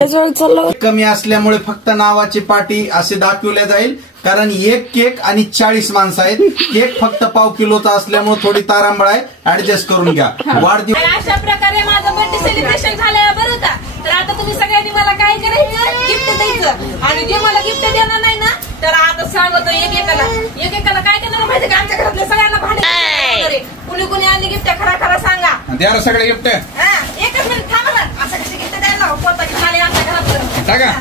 कमी असल्यामुळे फक्त नावाची पार्टी असे दाखवल्या जाईल, कारण एक केक आणि 40 माणसं आहेत. केक फक्त पाव किलोचा असल्यामुळे थोडी तारांबळ आहे, ऍडजस्ट करून घ्या. वाढदिवस अशा प्रकारे माझं बर्थडे सेलिब्रेशन झालंय बरं का. तर आता तुम्ही सगळ्यांनी मला काय करायचं, गिफ्ट द्यायचं. आणि जे मला गिफ्ट देणार नाही ना, तर आता सांगतो एकेकाला काय करणार माहिती का, आमच्या घरातल्या सगळ्यांना भांडे कुणी आणली गिफ्ट खरा खरा सांगा. द्या सगळे गिफ्ट. एकच मिनिट थांबा ना, असं कसे गिफ्ट द्यायला पोता घेऊन आले आमच्या घरात टाका.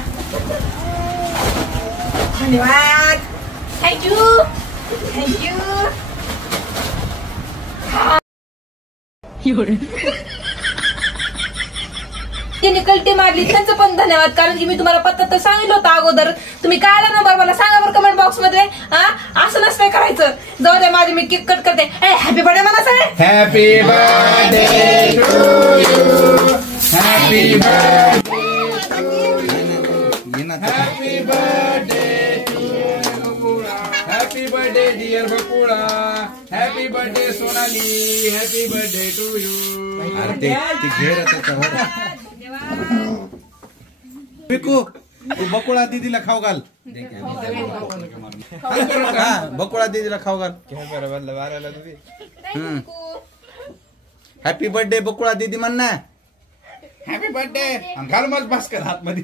धन्यवाद, थँक्यू. तिने कल्टी मारली त्यांचं पण धन्यवाद, कारण की मी तुम्हाला पत्ता तर सांगितलं होतं अगोदर. तुम्ही काय आला नंबर मला सांगा बरं कमेंट बॉक्स मध्ये. असं नसतंय करायचं. जाऊ दे, माझी मी केक कट करते. हॅपी बर्थडे मला सगळे. Happy birthday to you. Happy birthday. Happy birthday to you. Happy birthday dear Bakula. Happy birthday Sonali. Happy birthday to you. ते घेर पिकू, तू बकुळा दीदीला खाऊ घाल. बकुळा दीदीला खाऊ घाल. हॅपी बर्थडे बकुळा दीदी म्हण ना. हॅपी बर्थडे घाल मग भास्कर हात मध्ये.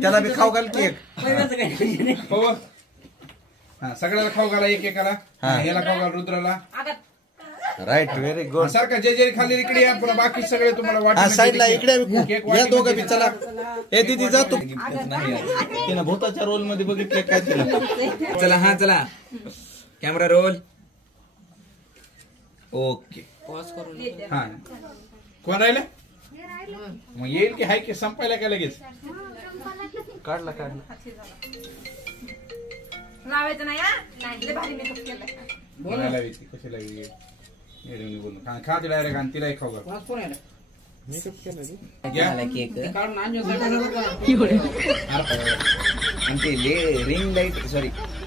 त्याला बी खाऊ घाल केक. सगळ्याला खाऊ घाला, एकेकाला. याला खाऊ घाल, रुद्राला. Right, very good. सारखा जे खाली इकडे या, पुन्हा बाकी सगळे तुम्हाला वाटत साईडला इकडे या दोघं बी. चला ए दीदी जातो. तिनं भूताच्या रोल मध्ये बघितलं काय तिला. चला चला कॅमेरा रोल. ओके. हा, कोण राहिलं मग येईल की हाय की संपायला काय लगेच. काढला लावायचं नाही. भारी मेकअप केलाय. बोलायला कशी लागली बोलून खा ते डायरेक्ट. आणि तिलाही खाऊ घाल. रिंग लाईट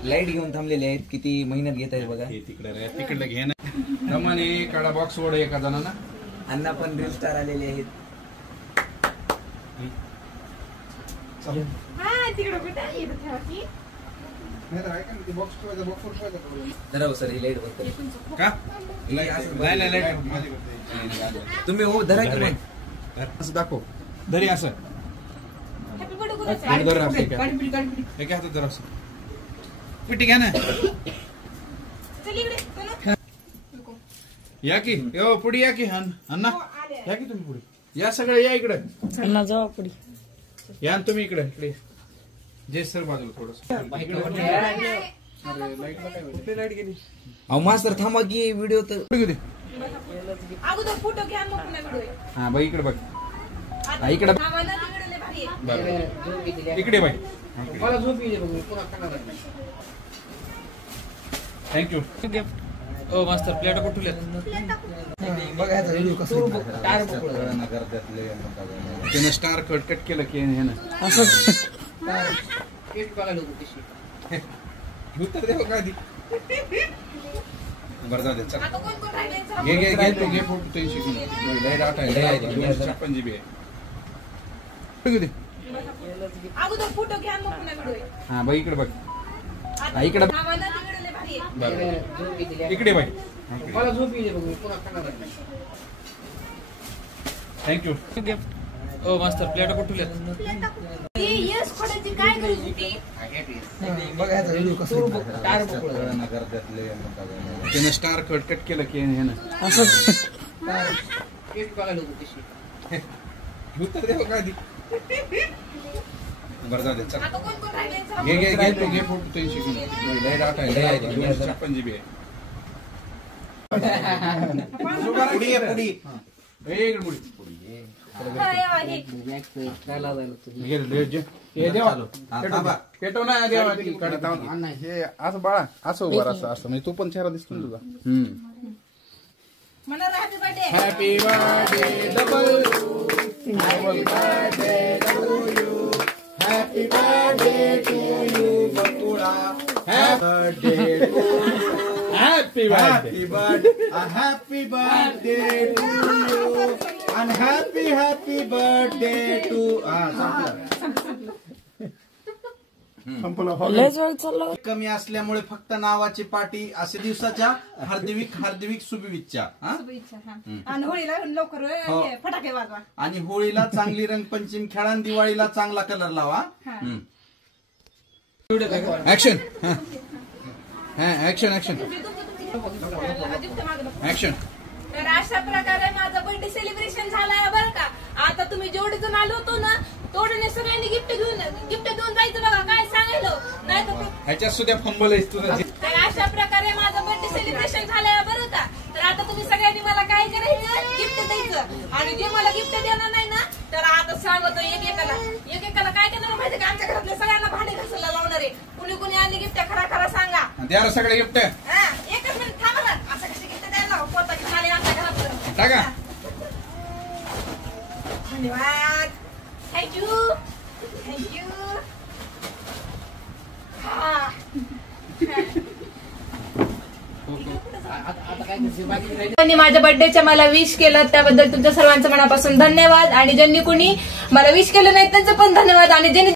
लाईट घेऊन थांबलेले आहेत. किती मेहनत घेत आहेत बघा. तिकडलं घे ना. दमाने काढा बॉक्स ओढ एका जणांना. अण्णा पण रील स्टार आलेले आहेत. धराव सर, ही लाईट बघतो का. तुम्ही हो धरा की मग. असं दाखव. धरी असं एका हातात जरा असं पिटी घ्या ना. या की यो पुढे या की. अण्णा या की तुम्ही पुढे या. सगळे या इकडे. जाऊ पुढे या तुम्ही इकडे. इकडे जे सर बाजूला थोडस. लाईट गेली. अहो मास्तर थांबा की व्हिडिओ तर अगोदर फोटो घ्या मग व्हिडिओ. हा बाई इकडे बघ. इकडे इकडे बाई. थँक्यू. ओ मास्तर प्लेट कुठले बघायचा व्हिडिओ कसं त्याने स्टार कट केलं की हे ना उत्तर देऊ का आधी. बरं जाऊ दे. घे फोटो. 56 GB आहे. अगोदर फोटो घ्या मग व्हिडिओ. हा बाई इकडे बघ. इकडे इकडे बाई. थँक्यू. ओ मास्तर प्लेट कुठले काय गरज होती. बघायचा व्हिडिओ कसं त्याने स्टार कट केलं की हे ना उत्तर देऊ का आधी. बरं जाऊ दे. घे फोटो. 56 GB आहे. असं बाळा असं उभा असं म्हणजे तू पण चेहरा दिसतो तुझा. Happy birthday double birthday to you. Happy birthday to you Bakula. Happy birthday to you. Happy birthday. Happy birthday to you. आणि हॅपी हॅपी बर्थडे टू कमी असल्यामुळे फक्त नावाची पार्टी असे दिवसाच्या हार्दिक हार्दिक शुभेच्छा. आणि होळीला लवकर फटाके वाजवा आणि होळीला चांगली रंगपंचमी खेळा आणि दिवाळीला चांगला कलर लावा. Action action action action. तर अशा प्रकारे माझं बर्थडे सेलिब्रेशन झालंय बरं का. आता तुम्ही जेवढे जण आलो होतो ना तेवढे सगळ्यांनी गिफ्ट देऊन जायचं बघा. काय सांगायलो नाही तर ह्याच्यात सुद्धा फंबल आहे तुझं. तर अशा प्रकारे माझं बर्थडे सेलिब्रेशन झालंय बरं का. तर आता तुम्ही सगळ्यांनी मला काय करायचं गिफ्ट द्यायचं. आणि जे मला गिफ्ट देणार नाही ना तर आता सांगतो एकेकाला काय करणार माहिती का. आमच्या घरातल्या सगळ्यांना भांडे घासायला लावणार आहे. कुणी कुणी आली गिफ्ट खरा खरा सांगा. द्या सगळे गिफ्ट. एकच मिनिट थांबा ना. असं कशी गिफ्ट द्यायला पोता घेऊन आले आमच्या घरात टाका. धन्यवाद. थँक्यू. ज्यांनी माझ्या बर्थडेच्या मला विश केलं त्याबद्दल तुमच्या सर्वांचं मनापासून धन्यवाद. आणि ज्यांनी कुणी मला विश केलं नाही त्यांचं पण धन्यवाद. आणि ज्यांनी